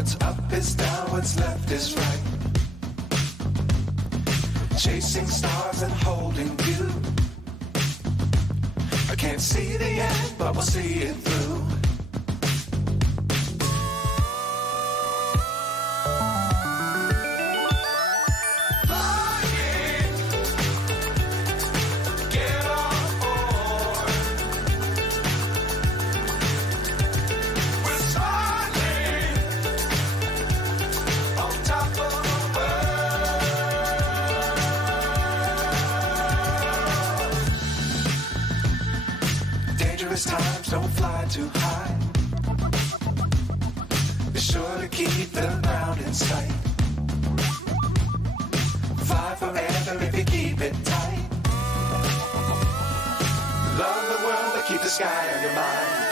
What's up is down, what's left is right. Chasing stars and holding you. I can't see the end, but we'll see it through. Times don't fly too high. Be sure to keep the ground in sight. Fly forever if you keep it tight. Love the world, but keep the sky on your mind.